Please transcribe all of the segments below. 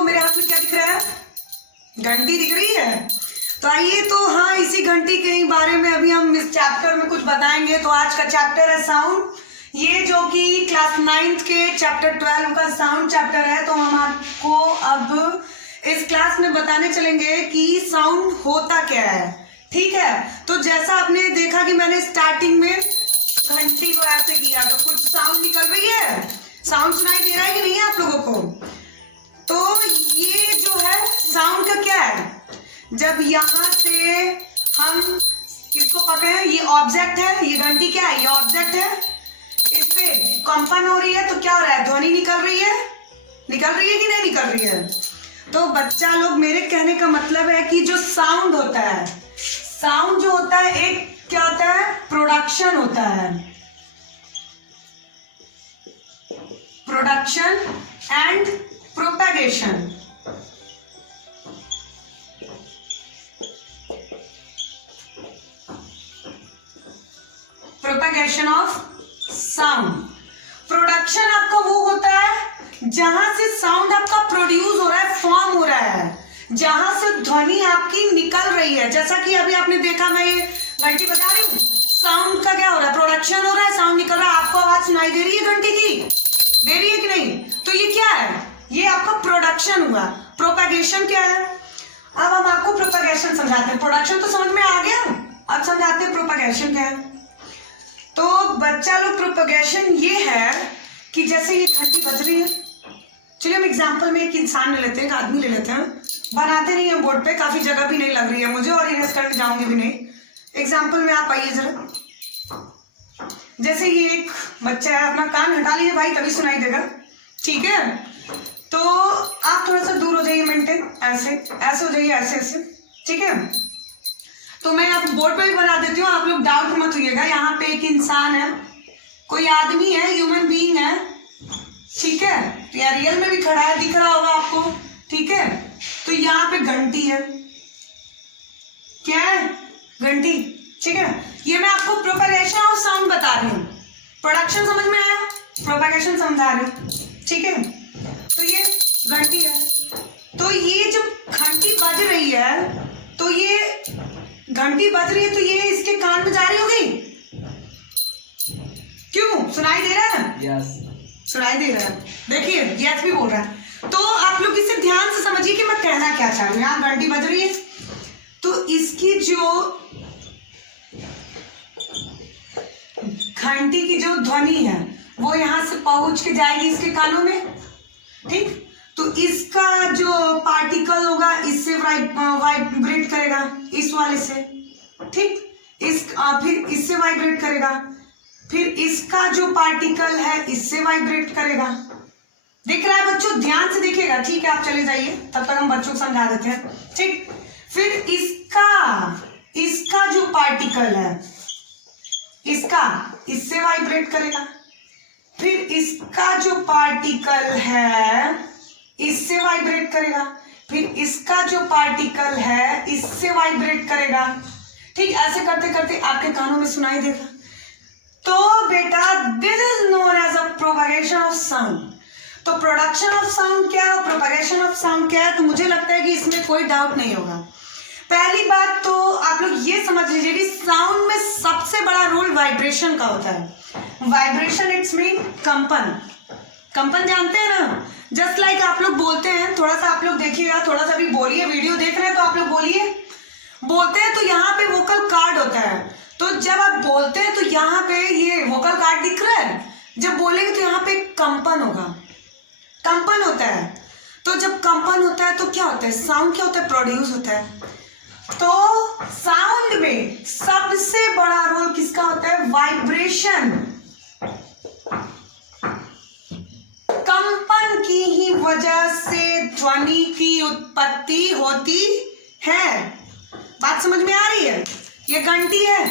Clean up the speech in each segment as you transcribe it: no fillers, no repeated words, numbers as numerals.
मेरे हाथ में क्या दिख रहा है? घंटी दिख रही है। तो आइए, तो हाँ, इसी घंटी के बारे में अभी हम इस चैप्टर में कुछ बताएंगे। तो आज का चैप्टर है साउंड, ये जो कि क्लास 9th के चैप्टर 12 का साउंड चैप्टर है। तो हम आपको अब इस क्लास में बताने चलेंगे कि साउंड होता क्या है। ठीक है, तो जैसा आपने देखा कि मैंने स्टार्टिंग में घंटी को ऐसे किया तो कुछ साउंड निकल रही है, साउंड सुनाई दे रहा है कि नहीं है आप लोगों को? तो ये जो है साउंड का क्या है, जब यहाँ से हम किसको पकड़े, ये ऑब्जेक्ट है, ये घंटी क्या है, ये ऑब्जेक्ट है, इस पे कंपन हो रही है तो क्या हो रहा है, ध्वनि निकल रही है कि नहीं निकल रही है? तो बच्चा लोग, मेरे कहने का मतलब है कि जो साउंड होता है, साउंड जो होता है एक क्या होता है, प्रोडक्शन होता है, production and propagation. Propagation of sound. Production आपका वो होता है जहां से साउंड आपका प्रोड्यूस हो रहा है, फॉर्म हो रहा है, जहां से ध्वनि आपकी निकल रही है। जैसा कि अभी आपने देखा, मैं ये घंटी बता रही हूँ, साउंड का क्या हो रहा है, प्रोडक्शन हो रहा है, साउंड निकल रहा है। आपको आवाज सुनाई दे रही है घंटी की, दे रही है कि नहीं? तो ये क्या है, ये आपका प्रोडक्शन हुआ। प्रोपेगेशन क्या है, अब हम आपको प्रोपेगेशन समझाते हैं। प्रोडक्शन तो समझ में आ गया, अब समझाते हैं प्रोपेगेशन क्या है। तो बच्चा लोग, प्रोपेगेशन ये है कि जैसे ये घंटी बज रही है, चलिए हम एग्जांपल में एक इंसान ले लेते हैं, एक आदमी ले लेते हैं, बनाते नहीं है बोर्ड पे, काफी जगह भी नहीं लग रही है मुझे और इरेज करके जाऊंगी भी नहीं। एग्जांपल में आप आइए जरा, जैसे ये एक बच्चा है, अपना कान हटा लीजिए भाई, तभी सुनाई देगा, ठीक है? तो आप थोड़ा सा दूर हो जाइए, मेंटेन ऐसे ऐसे हो जाइए, ऐसे ऐसे, ठीक है? तो मैं आप बोर्ड पे भी बना देती हूँ, आप लोग डाउट मत होइएगा। यहाँ पे एक इंसान है, कोई आदमी है, ह्यूमन बीइंग है, ठीक है? तो यार रियल में भी खड़ा है, दिख रहा होगा आपको, ठीक है? तो यहाँ पे घंटी है, क्या है, घंटी, ठीक है? ये मैं आपको प्रोपेगेशन और साउंड बता रही हूँ। प्रोडक्शन समझ में आया, प्रोपेगेशन समझा रही हूँ, ठीक है? तो ये घंटी है, तो ये जब घंटी बज रही है, तो ये घंटी बज रही है तो ये इसके कान में जा रही होगी, क्यों? सुनाई दे रहा है? यस, सुनाई दे रहा है, देखिए यस भी बोल रहा है। तो आप लोग इसे ध्यान से समझिए कि मैं कहना क्या चाह रही हूँ। यहाँ घंटी बज रही है तो इसकी जो घंटी की जो ध्वनि है वो यहाँ से पहुंच के जाएगी इसके कानों में, ठीक? तो इसका जो पार्टिकल होगा इससे वाइब्रेट करेगा, इस वाले से, ठीक? फिर इससे वाइब्रेट करेगा, फिर इसका जो पार्टिकल है इससे वाइब्रेट करेगा। दिख रहा है बच्चों? ध्यान से देखिएगा, ठीक है? आप चले जाइए, तब तक हम बच्चों को समझा देते हैं, ठीक? फिर इसका जो पार्टिकल है, इसका इससे वाइब्रेट करेगा, फिर इसका जो पार्टिकल है इससे वाइब्रेट करेगा, फिर इसका जो पार्टिकल है इससे वाइब्रेट करेगा, ठीक? ऐसे करते करते आपके कानों में सुनाई देगा। तो बेटा, this is known as a propagation of sound. तो प्रोडक्शन ऑफ साउंड क्या है, प्रोपेगेशन ऑफ साउंड क्या है? तो मुझे लगता है कि इसमें कोई डाउट नहीं होगा। पहली बात तो आप लोग ये समझ लीजिए कि साउंड में सबसे बड़ा रोल वाइब्रेशन का होता है। वाइब्रेशन इट्स मीन कंपन। कंपन जानते हैं ना? जस्ट लाइक आप लोग बोलते हैं, थोड़ा सा आप लोग देखिएगा, थोड़ा सा भी बोलिए, वीडियो देख रहे हैं तो आप लोग बोलिए। बोलते हैं तो यहाँ पे वोकल कार्ड होता है, तो जब आप बोलते हैं तो यहाँ पे ये वोकल कार्ड दिख रहा है, जब बोलेंगे तो यहाँ पे कंपन होगा, कंपन होता है। तो जब कंपन होता है तो क्या होता है, साउंड क्या होता है, प्रोड्यूस होता है। तो साउंड में सबसे बड़ा रोल किसका होता है, वाइब्रेशन, कंपन की ही वजह से ध्वनि की उत्पत्ति होती है। बात समझ में आ रही है? ये घंटी है,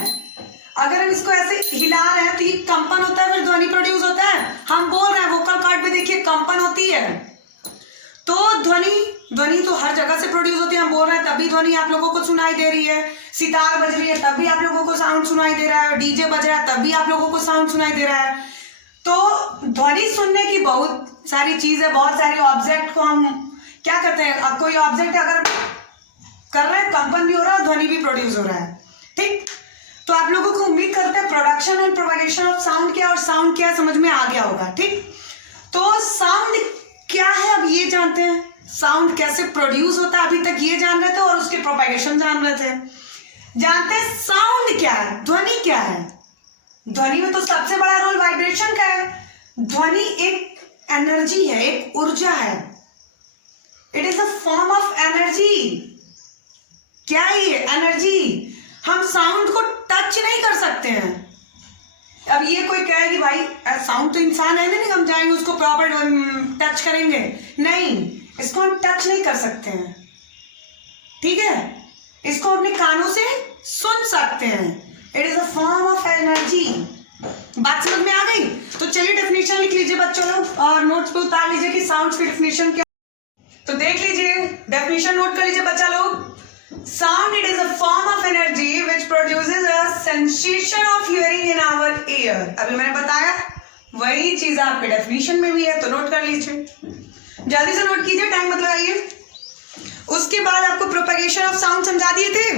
अगर हम इसको ऐसे हिला रहे हैं तो ये कंपन होता है, फिर ध्वनि प्रोड्यूस होता है। हम बोल रहे हैं, वोकल कार्ड पे देखिए कंपन होती है। तो ध्वनि तो हर जगह से प्रोड्यूस होती है, हम बोल रहे हैं तभी ध्वनि आप लोगों को सुनाई दे रही है। सितार बज रही है तब भी आप लोगों को साउंड सुनाई दे रहा है, डीजे बज रहा है तब भी आप लोगों को साउंड सुनाई दे रहा है। तो ध्वनि सुनने की बहुत सारी चीज है, बहुत सारे ऑब्जेक्ट को हम क्या करते हैं, अब कोई ऑब्जेक्ट अगर कर रहे हैं, कंपन भी हो रहा है, ध्वनि भी प्रोड्यूस हो रहा है, ठीक। तो आप लोगों को उम्मीद करते हैं production and propagation of sound क्या और साउंड क्या समझ में आ गया होगा, ठीक। तो साउंड क्या है अब ये जानते हैं, साउंड कैसे प्रोड्यूस होता है अभी तक ये जान रहे थे, और उसके प्रोपगेशन जान रहे थे। जानते हैं साउंड क्या है, ध्वनि क्या है। ध्वनि में तो सबसे बड़ा रोल वाइब्रेशन का है। ध्वनि एक एनर्जी है, एक ऊर्जा है, it is a form of energy. क्या है ये एनर्जी। हम साउंड को टच नहीं कर सकते हैं। अब ये कोई कहे कि भाई साउंड तो इंसान है ना, नहीं हम जाएंगे उसको प्रॉपर टच करेंगे, नहीं, इसको हम टच नहीं कर सकते हैं, ठीक है। इसको अपने कानों से सुन सकते हैं। It is a form of energy. बात समझ में आ गई। तो चलिए डेफिनेशन लिख लीजिए बच्चों लोग, और नोट्स पे उतार लीजिए कि साउंड की डेफिनेशन क्या। तो देख लीजिए, डेफिनेशन नोट कर लीजिए बच्चा लोग। Sound, it is a form of energy which produces a sensation of hearing in our ear. अभी मैंने बताया वही चीज आपके डेफिनेशन में भी है, तो नोट कर लीजिए, जल्दी से नोट कीजिए, टाइम मत लगाइए। उसके बाद आपको प्रोपगेशन ऑफ साउंड समझा दिए थे।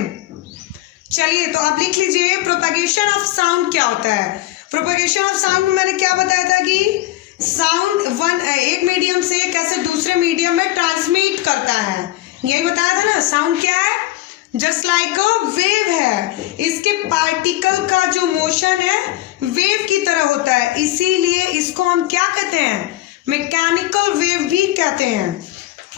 चलिए तो आप लिख लीजिए प्रोपगेशन ऑफ साउंड क्या होता है। प्रोपगेशन ऑफ साउंड में मैंने क्या बताया था कि साउंड एक मीडियम से कैसे दूसरे मीडियम में ट्रांसमिट करता है, यही बताया था ना। साउंड क्या है, जस्ट लाइक अ वेव है, इसके पार्टिकल का जो मोशन है वेव की तरह होता है, इसीलिए इसको हम क्या कहते हैं, मैकेनिकल वेव भी कहते हैं।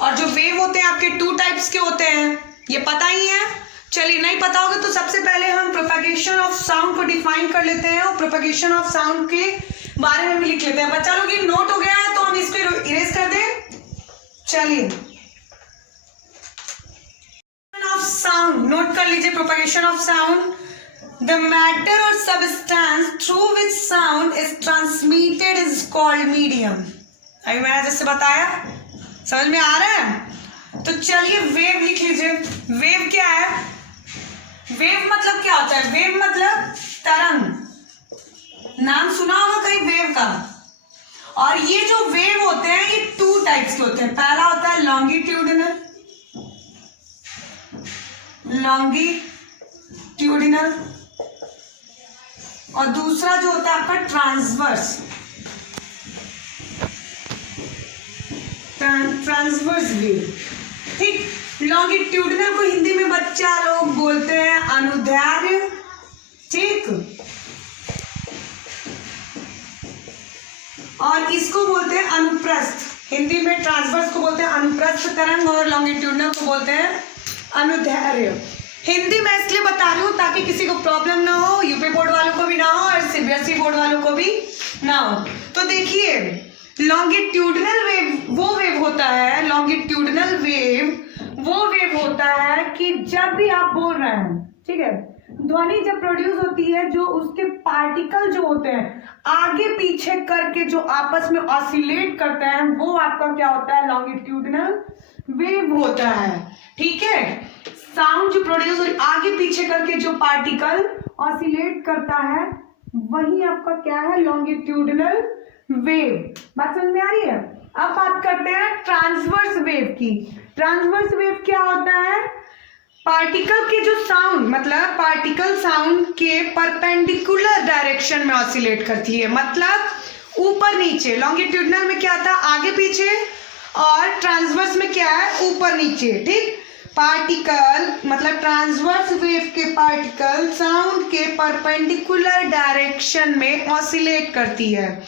और जो वेव होते हैं आपके 2 टाइप्स के होते हैं, ये पता ही है। चलिए नहीं पता होगा तो सबसे पहले हम प्रोपगेशन ऑफ साउंड को डिफाइन कर लेते हैं, और प्रोपगेशन ऑफ साउंड के बारे में भी लिख लेते हैं। बच्चा लोग ये नोट हो गया है तो हम इसको इरेज कर दें। चलिए ऑफ साउंड नोट कर लीजिए। Propagation of sound, the matter और substance through which sound is transmitted is called medium. अभी मैंने जैसे बताया, समझ में आ रहा है। तो चलिए वेव लिख लीजिए। वेव क्या है, वेव मतलब क्या होता है, वेव मतलब तरंग। नाम सुना होगा कहीं वेव का। और ये जो वेव होते हैं ये 2 टाइप्स के होते हैं। पहला होता है लॉन्गिट्यूडिनल, और दूसरा जो होता है आपका ट्रांसवर्स वेव, ठीक। लॉन्गिट्यूडिनल को हिंदी में बच्चा लोग बोलते हैं अनुदैर्घ्य, ठीक, और इसको बोलते हैं अनुप्रस्थ। हिंदी में ट्रांसवर्स को बोलते हैं अनुप्रस्थ तरंग और लॉन्गिट्यूडिनल को बोलते हैं अनुदैर्घ्य। हिंदी में इसलिए बता रही हूँ ताकि किसी को प्रॉब्लम ना हो, यूपी बोर्ड वालों को भी ना हो और सीबीएसई बोर्ड वालों को भी ना हो। तो देखिए लॉन्गिट्यूडिनल वेव वो वेव होता है, लॉन्गिट्यूडिनल वेव वो वेव होता है कि जब भी आप बोल रहे हैं, ठीक है, ध्वनि जब प्रोड्यूस होती है, जो उसके पार्टिकल जो होते हैं आगे पीछे करके जो आपस में ऑसिलेट करते हैं, वो आपका क्या होता है, लॉन्गिट्यूडिनल वेव होता है, ठीक है। साउंड जो प्रोड्यूस आगे पीछे करके जो पार्टिकल ऑसिलेट करता है वही आपका क्या है, लॉन्गिट्यूडिनल वेव। बात समझ में आ रही है। अब बात करते हैं ट्रांसवर्स वेव की। ट्रांसवर्स वेव क्या होता है, पार्टिकल के जो साउंड, मतलब पार्टिकल साउंड के परपेंडिकुलर डायरेक्शन में ऑसिलेट करती है, मतलब ऊपर नीचे। लॉन्गिट्यूडिनल में क्या था, आगे पीछे, और ट्रांसवर्स में क्या है, ऊपर नीचे, ठीक। पार्टिकल मतलब ट्रांसवर्स वेव के पार्टिकल साउंड के परपेंडिकुलर डायरेक्शन में ऑसिलेट करती है।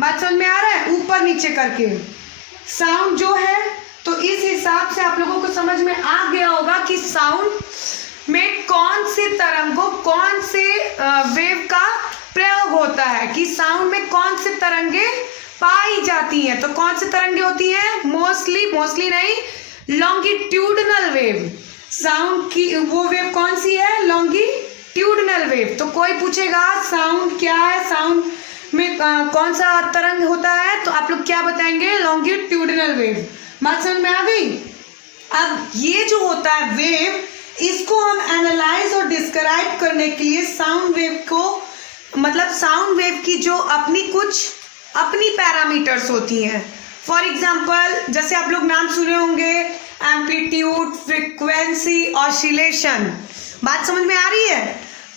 बात समझ में आ रहा है, ऊपर नीचे करके साउंड जो है। तो इस हिसाब से आप लोगों को समझ में आ गया होगा कि साउंड में कौन से तरंगों, कौन से वेव का प्रयोग होता है, कि साउंड में कौन से तरंगे पाई जाती हैं। तो कौन से तरंगे होती हैं, मोस्टली नहीं, लॉन्गिट्यूडिनल वेव। साउंड की वो वेव कौन सी है, लॉन्गिट्यूडिनल वेव। तो कोई पूछेगा साउंड क्या है, साउंड में कौन सा तरंग होता है, तो आप लोग क्या बताएंगे, लॉन्गिट्यूडिनल वेव। बात समझ में आ गई। अब ये जो होता है वेव, इसको हम एनालाइज और डिस्क्राइब करने के लिए साउंड वेव को, मतलब साउंड वेव की जो अपनी कुछ अपनी पैरामीटर्स होती हैं। फॉर एग्जाम्पल जैसे आप लोग नाम सुने होंगे एम्पलीट्यूड, फ्रीक्वेंसी, ऑसिलेशन। बात समझ में आ रही है?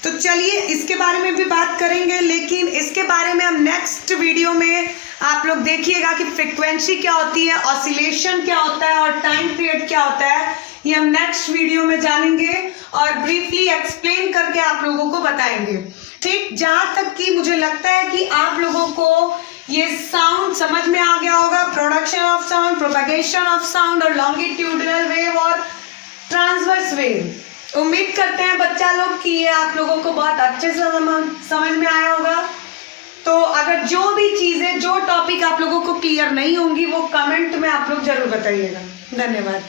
तो चलिए इसके बारे में भी बात करेंगे, लेकिन इसके बारे में हम नेक्स्ट वीडियो में आप लोग देखिएगा कि फ्रीक्वेंसी क्या होती है, ऑसिलेशन क्या होता है और टाइम पीरियड क्या होता है, ये हम नेक्स्ट वीडियो में जानेंगे और ब्रीफली एक्सप्लेन करके आप लोगों को बताएंगे। ठीक, जहां तक कि मुझे लगता है कि आप लोगों को ये साउंड समझ में आ गया होगा, production of sound, propagation of sound और लॉन्गिट्यूडनल वेव और ट्रांसवर्स वेव। उम्मीद करते हैं बच्चा लोग कि ये आप लोगों को बहुत अच्छे से समझ में आया होगा। तो अगर जो भी चीजें, जो टॉपिक आप लोगों को क्लियर नहीं होंगी वो कमेंट में आप लोग जरूर बताइएगा। धन्यवाद।